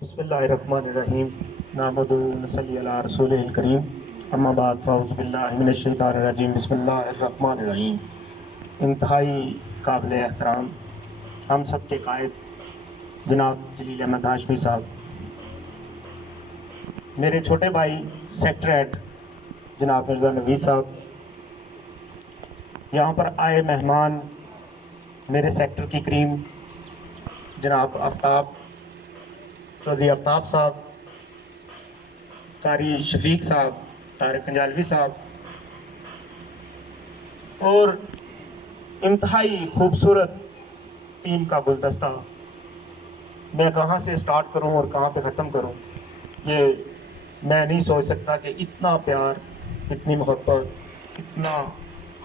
بسم اللہ الرحمن الرحیم نحمدہ و نصلی علی رسولہ الکریم اما بعد فاعوذ باللہ من الشیطان الرجیم بسم اللہ الرحمن الرحیم۔ انتہائی قابل احترام ہم سب کے قائد جناب جلیل احمد ہاشمی صاحب، میرے چھوٹے بھائی سیکٹر ہیڈ جناب مرزا نوید صاحب، یہاں پر آئے مہمان میرے سیکٹر کی کریم جناب آفتاب چودھری آفتاب صاحب، قاری شفیق صاحب، طارق کنجالوی صاحب، اور انتہائی خوبصورت ٹیم کا گلدستہ۔ میں کہاں سے سٹارٹ کروں اور کہاں پہ ختم کروں، یہ میں نہیں سوچ سکتا کہ اتنا پیار، اتنی محبت، اتنا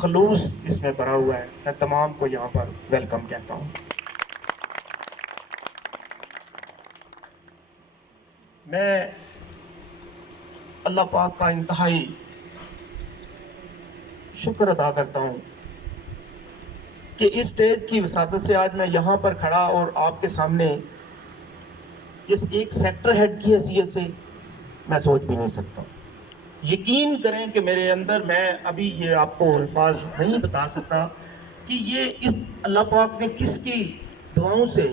خلوص اس میں بھرا ہوا ہے۔ میں تمام کو یہاں پر ویلکم کہتا ہوں۔ میں اللہ پاک کا انتہائی شکر ادا کرتا ہوں کہ اس اسٹیج کی وسعت سے آج میں یہاں پر کھڑا اور آپ کے سامنے جس ایک سیکٹر ہیڈ کی حیثیت سے میں سوچ بھی نہیں سکتا۔ یقین کریں کہ میرے اندر، میں ابھی یہ آپ کو الفاظ نہیں بتا سکتا کہ یہ اس اللہ پاک نے کس کی دعاؤں سے،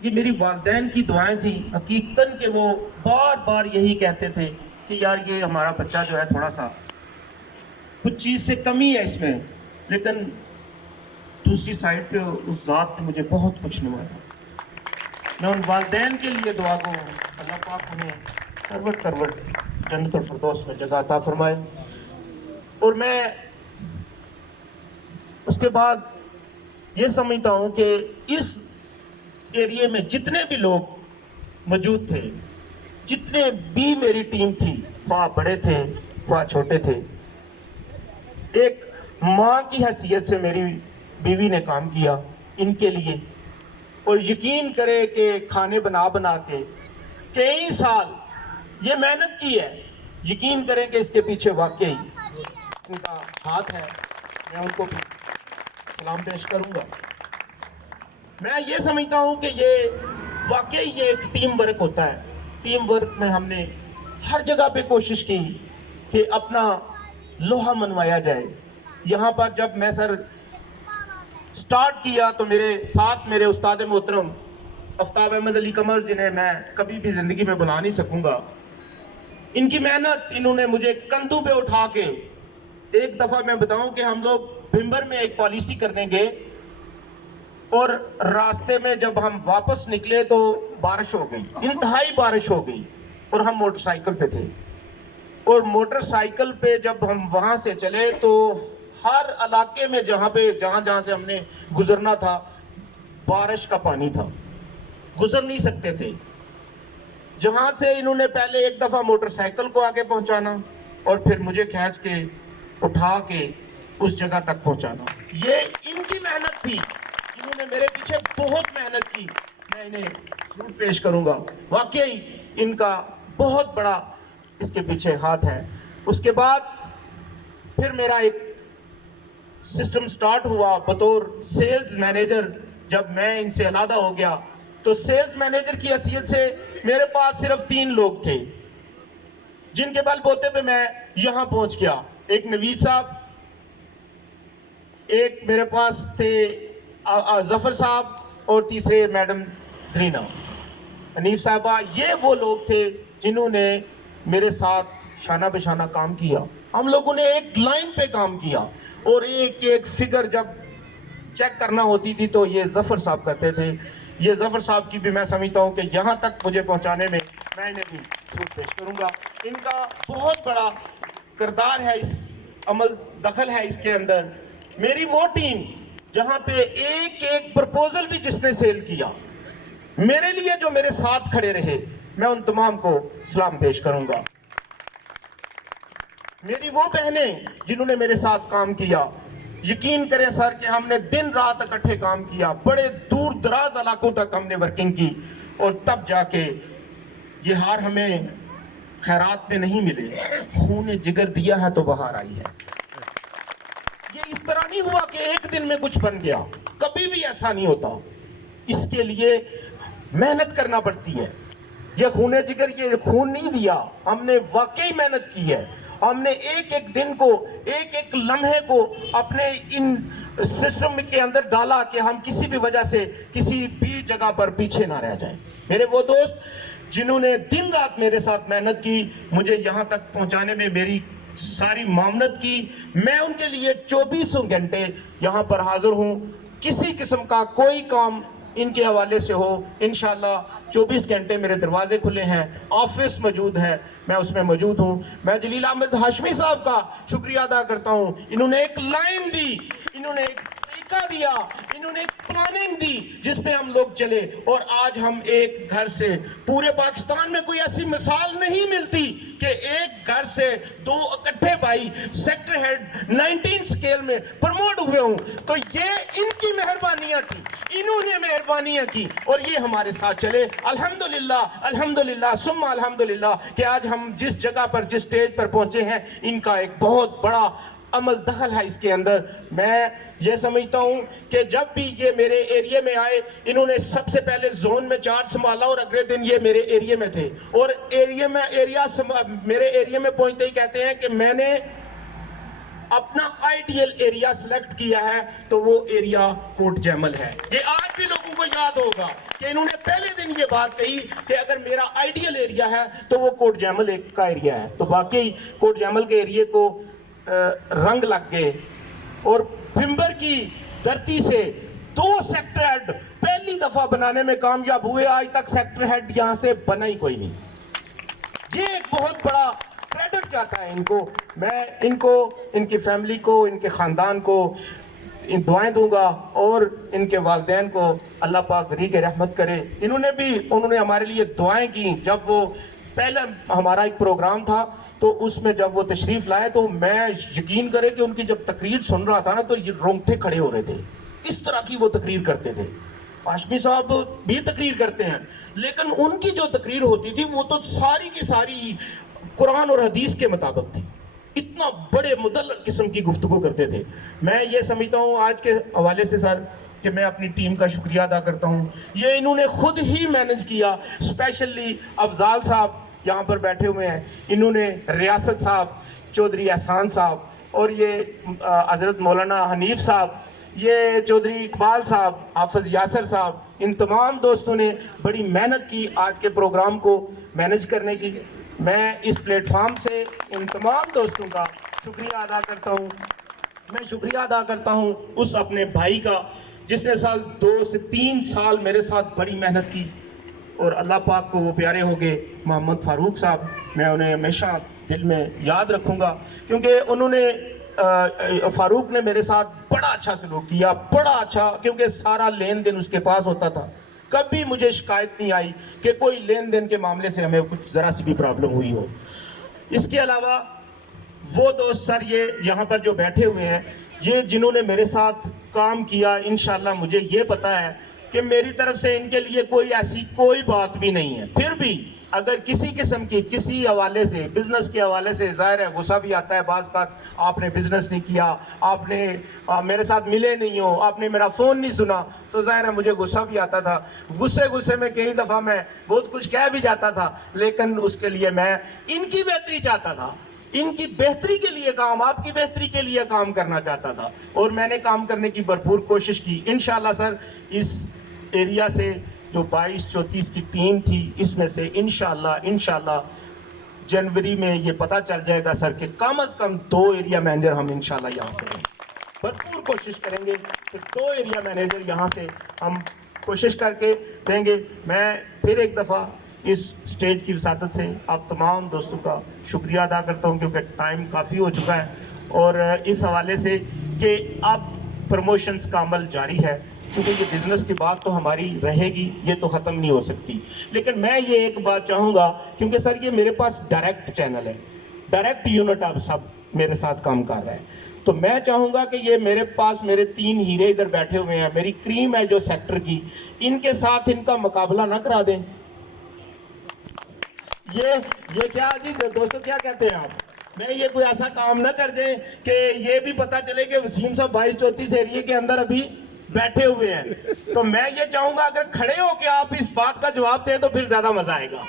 یہ میری والدین کی دعائیں تھیں حقیقتاً، کہ وہ بار بار یہی کہتے تھے کہ یار یہ ہمارا بچہ جو ہے تھوڑا سا کچھ چیز سے کمی ہے اس میں، لیکن دوسری سائڈ پہ اس ذات نے مجھے بہت کچھ نمایا۔ میں ان والدین کے لیے دعا کو اللہ پاک انہیں سروٹ کروٹ جنت الفردوس میں جگہ عطا فرمائے۔ اور میں اس کے بعد یہ سمجھتا ہوں کہ اس ایریے میں جتنے بھی لوگ موجود تھے، جتنے بھی میری ٹیم تھی، خواہ بڑے تھے خواہ چھوٹے تھے، ایک ماں کی حیثیت سے میری بیوی نے کام کیا ان کے لیے، اور یقین کرے کہ کھانے بنا بنا کے کئی سال یہ محنت کی ہے۔ یقین کریں کہ اس کے پیچھے واقعی ان کا ہاتھ ہے، میں ان کو بھی سلام پیش کروں گا۔ میں یہ سمجھتا ہوں کہ یہ واقعی یہ ایک ٹیم ورک ہوتا ہے۔ ٹیم ورک میں ہم نے ہر جگہ پہ کوشش کی کہ اپنا لوہا منوایا جائے۔ یہاں پر جب میں سر سٹارٹ کیا تو میرے ساتھ میرے استاد محترم آفتاب احمد علی قمر، جنہیں میں کبھی بھی زندگی میں بھلا نہیں سکوں گا، ان کی محنت، انہوں نے مجھے کندھوں پہ اٹھا کے، ایک دفعہ میں بتاؤں کہ ہم لوگ بھمبر میں ایک پالیسی کرنے گئے اور راستے میں جب ہم واپس نکلے تو بارش ہو گئی، انتہائی بارش ہو گئی، اور ہم موٹر سائیکل پہ تھے، اور موٹر سائیکل پہ جب ہم وہاں سے چلے تو ہر علاقے میں جہاں سے ہم نے گزرنا تھا بارش کا پانی تھا، گزر نہیں سکتے تھے۔ جہاں سے انہوں نے پہلے ایک دفعہ موٹر سائیکل کو آگے پہنچانا اور پھر مجھے کھینچ کے اٹھا کے اس جگہ تک پہنچانا، یہ ان کی محنت تھی۔ انہوں نے میرے پیچھے بہت محنت کی، میں انہیں ضرور پیش کروں گا۔ واقعی ان کا بہت بڑا اس کے پیچھے ہاتھ ہے۔ اس کے بعد پھر میرا ایک سسٹم سٹارٹ ہوا بطور سیلز مینیجر۔ جب میں ان سے علیحدہ ہو گیا تو سیلز مینیجر کی حیثیت سے میرے پاس صرف 3 لوگ تھے جن کے بل بوتے پہ میں یہاں پہنچ گیا۔ ایک نوید صاحب، ایک میرے پاس تھے ظفر صاحب، اور تیسرے میڈم زرینہ حنیف صاحبہ۔ یہ وہ لوگ تھے جنہوں نے میرے ساتھ شانہ بہ شانہ کام کیا۔ ہم لوگوں نے ایک لائن پہ کام کیا، اور ایک ایک فگر جب چیک کرنا ہوتی تھی تو یہ ظفر صاحب کرتے تھے۔ یہ ظفر صاحب کی بھی میں سمجھتا ہوں کہ یہاں تک مجھے پہنچانے میں میں انہیں بھی ضرور پیش کروں گا۔ ان کا بہت بڑا کردار ہے، اس عمل دخل ہے اس کے اندر۔ میری وہ ٹیم جہاں پہ ایک ایک پرپوزل بھی جس نے سیل کیا، میرے لیے جو میرے ساتھ کھڑے رہے، میں ان تمام کو سلام پیش کروں گا۔ میری وہ بہنیں جنہوں نے میرے ساتھ کام کیا، یقین کریں سر کہ ہم نے دن رات اکٹھے کام کیا، بڑے دور دراز علاقوں تک ہم نے ورکنگ کی، اور تب جا کے یہ ہار ہمیں خیرات میں نہیں ملے، خون جگر دیا ہے تو بہار آئی ہے۔ یہ اس طرح نہیں ہوا کہ ایک دن میں کچھ بن گیا، کبھی بھی ایسا نہیں ہوتا۔ اس کے لیے محنت کرنا پڑتی ہے. یہ خون جگر یہ خون نہیں دیا, ہم نے واقعی محنت کی ہے. ہم نے ایک ایک دن کو, ایک ایک لمحے کو اپنے ان سسٹم کے اندر ڈالا کہ ہم کسی بھی وجہ سے کسی بھی جگہ پر پیچھے نہ رہ جائیں. میرے وہ دوست جنہوں نے دن رات میرے ساتھ محنت کی, مجھے یہاں تک پہنچانے میں میری ساری معاونت کی, میں ان کے لیے 24 گھنٹے یہاں پر حاضر ہوں. کسی قسم کا کوئی کام ان کے حوالے سے ہو, انشاءاللہ 24 گھنٹے میرے دروازے کھلے ہیں, آفس موجود ہے, میں اس میں موجود ہوں. میں جلیل احمد ہاشمی صاحب کا شکریہ ادا کرتا ہوں. انہوں نے ایک لائن دی, انہوں نے ایک طریقہ دیا, انہوں نے ایک پلاننگ دی جس پہ ہم لوگ چلے, اور آج ہم ایک گھر سے, پورے پاکستان میں کوئی ایسی مثال نہیں ملتی کہ ایک گھر سے 2 اکٹھے بھائی سیکٹر ہیڈ 19 سکیل میں پروموٹ ہوئے ہوں. تو یہ ان کی مہربانیاں تھی, انہوں نے مہربانیاں کی, اور یہ ہمارے ساتھ چلے. الحمدللہ الحمدللہ ثم الحمدللہ کہ آج ہم جس جگہ پر, جس سٹیج پر پہنچے ہیں, ان کا ایک بہت بڑا عمل دخل ہے اس کے اندر. میں یہ سمجھتا ہوں کہ جب بھی یہ میرے ایریے میں آئے, انہوں نے سب سے پہلے زون میں چارج سنبھالا, اور اگلے دن یہ میرے ایریے میں تھے, اور میرے ایریے میں پہنچتے ہی کہتے ہیں کہ میں نے اپنا آئیڈیل ایریا سلیکٹ کیا ہے, تو وہ ایریا کوٹ جیمل ہے. یہ آج بھی لوگوں کو یاد ہوگا کہ انہوں نے پہلے دن یہ بات کہی کہ اگر میرا آئیڈیل ایریا ہے تو وہ کوٹ جیمل کا ایریا ہے. تو باقی کوٹ جیمل کے ایریے کو رنگ لگ گئے, اور بھمبر کی دھرتی سے 2 سیکٹر ہیڈ پہلی دفعہ بنانے میں کامیاب ہوئے. آج تک سیکٹر ہیڈ یہاں سے بنا ہی کوئی نہیں. یہ ایک بہت بڑا کریڈٹ جاتا ہے ان کو. میں ان کو, ان کی فیملی کو, ان کے خاندان کو دعائیں دوں گا, اور ان کے والدین کو اللہ پاک غریق رحمت کرے. انہوں نے ہمارے لیے دعائیں کی. جب وہ پہلا ہمارا ایک پروگرام تھا, تو اس میں جب وہ تشریف لائے, تو میں یقین کرے کہ ان کی جب تقریر سن رہا تھا نا, تو یہ رونگٹے کھڑے ہو رہے تھے. اس طرح کی وہ تقریر کرتے تھے. ہاشمی صاحب بھی تقریر کرتے ہیں, لیکن ان کی جو تقریر ہوتی تھی وہ تو ساری کی ساری قرآن اور حدیث کے مطابق تھی. اتنا بڑے مدلل قسم کی گفتگو کرتے تھے. میں یہ سمجھتا ہوں آج کے حوالے سے سر کہ میں اپنی ٹیم کا شکریہ ادا کرتا ہوں. یہ انہوں نے خود ہی مینج کیا. اسپیشلی افضال صاحب یہاں پر بیٹھے ہوئے ہیں, انہوں نے ریاست صاحب, چودھری احسان صاحب, اور یہ حضرت مولانا حنیف صاحب, یہ چودھری اقبال صاحب, حافظ یاسر صاحب, ان تمام دوستوں نے بڑی محنت کی آج کے پروگرام کو مینج کرنے کی. میں اس پلیٹ فارم سے ان تمام دوستوں کا شکریہ ادا کرتا ہوں. میں شکریہ ادا کرتا ہوں اس اپنے بھائی کا جس نے 2 سے 3 سال میرے ساتھ بڑی محنت کی, اور اللہ پاک کو وہ پیارے ہو گئے, محمد فاروق صاحب. میں انہیں ہمیشہ دل میں یاد رکھوں گا, کیونکہ انہوں نے فاروق نے میرے ساتھ بڑا اچھا سلوک کیا, بڑا اچھا, کیونکہ سارا لین دین اس کے پاس ہوتا تھا. کبھی مجھے شکایت نہیں آئی کہ کوئی لین دین کے معاملے سے ہمیں کچھ ذرا سی بھی پرابلم ہوئی ہو. اس کے علاوہ وہ دوست سر یہ یہاں پر جو بیٹھے ہوئے ہیں, یہ جنہوں نے میرے ساتھ کام کیا, انشاءاللہ مجھے یہ پتا ہے کہ میری طرف سے ان کے لیے کوئی ایسی کوئی بات بھی نہیں ہے. پھر بھی اگر کسی قسم کی کسی حوالے سے, بزنس کے حوالے سے, ظاہر ہے غصہ بھی آتا ہے بعض بات. آپ نے بزنس نہیں کیا, آپ نے میرے ساتھ ملے نہیں ہو, آپ نے میرا فون نہیں سنا, تو ظاہر ہے مجھے غصہ بھی آتا تھا. غصے میں کئی دفعہ میں بہت کچھ کہہ بھی جاتا تھا, لیکن اس کے لیے میں ان کی بہتری چاہتا تھا, ان کی بہتری کے لیے کام, آپ کی بہتری کے لیے کام کرنا چاہتا تھا, اور میں نے کام کرنے کی بھرپور کوشش کی. انشاءاللہ سر اس ایریا سے جو 22-34 کی ٹیم تھی, اس میں سے انشاءاللہ جنوری میں یہ پتا چل جائے گا سر کہ کم از کم 2 ایریا مینیجر ہم انشاءاللہ یہاں سے ہیں. بھرپور کوشش کریں گے کہ 2 ایریا مینیجر یہاں سے ہم کوشش کر کے دیں گے. میں پھر ایک دفعہ اس سٹیج کی وساطت سے آپ تمام دوستوں کا شکریہ ادا کرتا ہوں, کیونکہ ٹائم کافی ہو چکا ہے, اور اس حوالے سے کہ اب پروموشنز کا عمل جاری ہے, کیونکہ یہ بزنس کی بات تو ہماری رہے گی, یہ تو ختم نہیں ہو سکتی. لیکن میں یہ ایک بات چاہوں گا, کیونکہ سر یہ میرے پاس ڈائریکٹ چینل ہے, ڈائریکٹ یونٹ اب سب میرے ساتھ کام کر رہا ہے, تو میں چاہوں گا کہ یہ میرے پاس میرے 3 ہیرے ادھر بیٹھے ہوئے ہیں, میری کریم ہے جو سیکٹر کی, ان کے ساتھ ان کا مقابلہ نہ کرا دیں. یہ کیا جی دوستو کیا کہتے ہیں آپ؟ میں یہ کوئی ایسا کام نہ کر دیں کہ یہ بھی پتا چلے کہ وسیم صاحب 22-34 ایریے کے اندر ابھی بیٹھے ہوئے ہیں, تو میں یہ چاہوں گا اگر کھڑے ہو کے آپ اس بات کا جواب دیں تو پھر زیادہ مزہ آئے گا.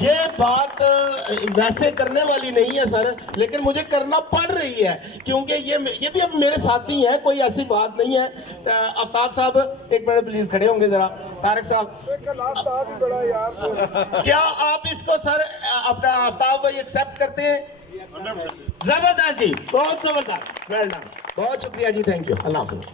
یہ بات ویسے کرنے والی نہیں ہے سر, لیکن مجھے کرنا پڑ رہی ہے کیونکہ یہ بھی اب میرے ساتھی ہیں, کوئی ایسی بات نہیں ہے. آفتاب صاحب ایک منٹ پلیز کھڑے ہوں گے ذرا. طارق صاحب کیا آپ اس کو سر اپنا آفتاب بھائی ایکسیپٹ کرتے ہیں؟ زبردست جی, بہت زبردست, ویل ڈن, بہت شکریہ جی, تھینک یو, اللہ حافظ.